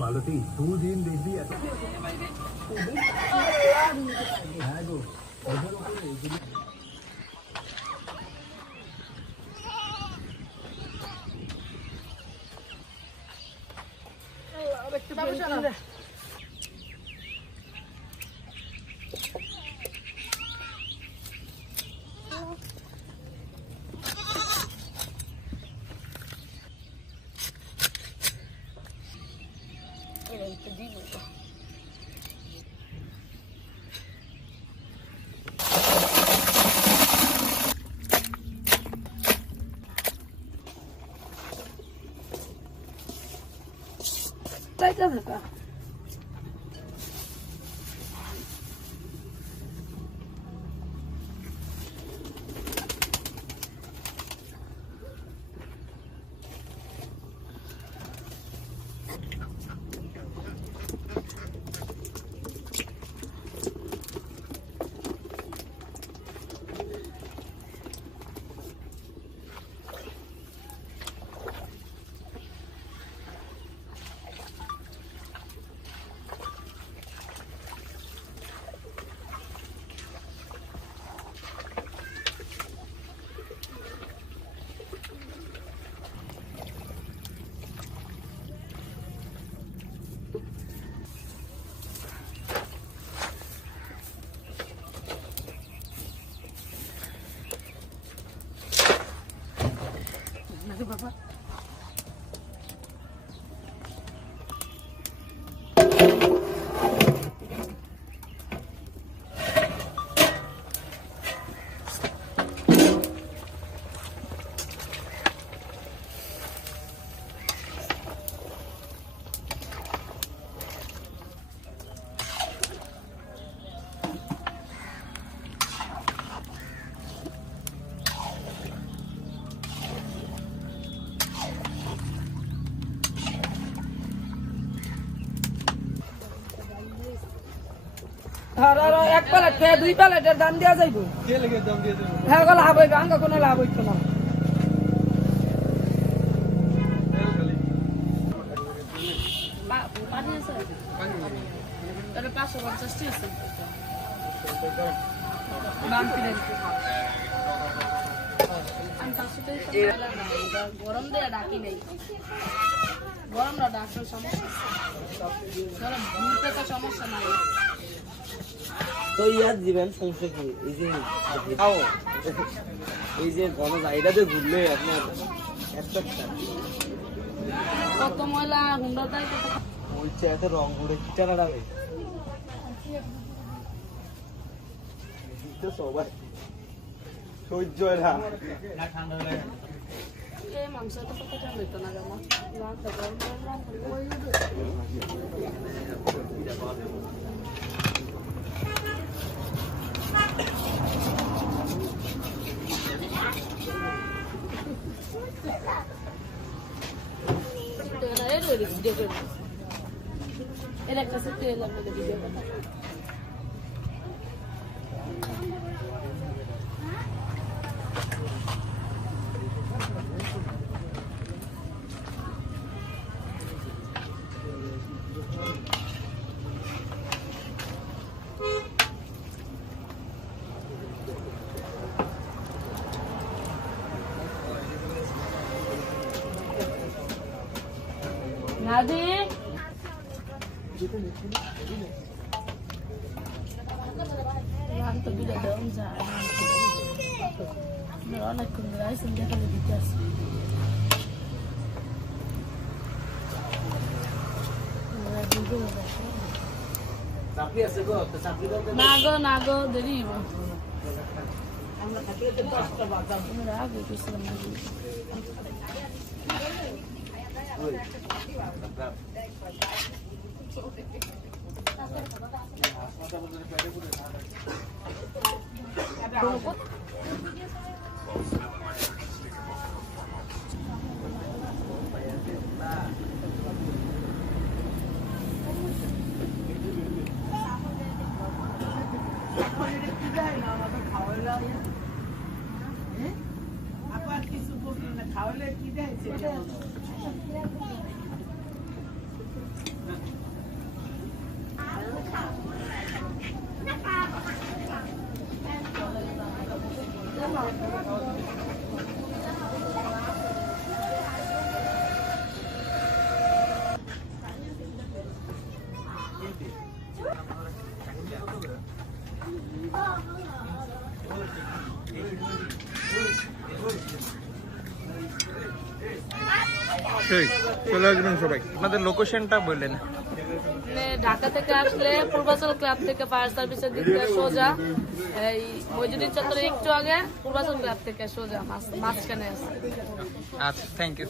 মালতী দুদিন দেখবি এত হ্যাঁ গো ওদের উপরে এইগুলি বাবা এক প্লেট খেয়ে 2 প্লেটের দাম দেওয়া যাইব হ্যাঁ লাভ হইবে আঙ্গা কোনো লাভ হইতো না গরম দিয়ে ডাকি নেই গরম না ডাক্তার সমস্যা সমস্যা নাই তো ইয়ার দিবেন সমস্যা কি এই যে ঘন জায়গাতে ঘুরলে আপনার কত ময়লা হুন্ডাটাই ওই চেয়াতে রং ঘুরে কি টাকা ডাবে সবাই সহ্য না ঠান্ডা লাগে এই মাংসটা কত টাকা হইতো না জামা এর একটা সত্যি লাগবে ভিডিও কথা নাদি তো বিলে দাম যায় না অনেক কোন রাইস দেখে দিতে আসে চাকরি আছে গো তো চাকরি দাও না গো দেরি আমরা থাকি তো 10টা বাজার আমরা আগে গেছিলাম চলে আসবেন সবাই। আপনাদের লোকেশনটা বললেন। মানে ঢাকা থেকে আসলে পূর্বাচল ক্লাব থেকে ফায়ার সার্ভিসের দিক থেকে সোজা এই মসজিদের চত্বরে একটু আগে পূর্বাচল ক্লাব থেকে সোজা মাঝখানে আছে। আচ্ছা, থ্যাংক ইউ।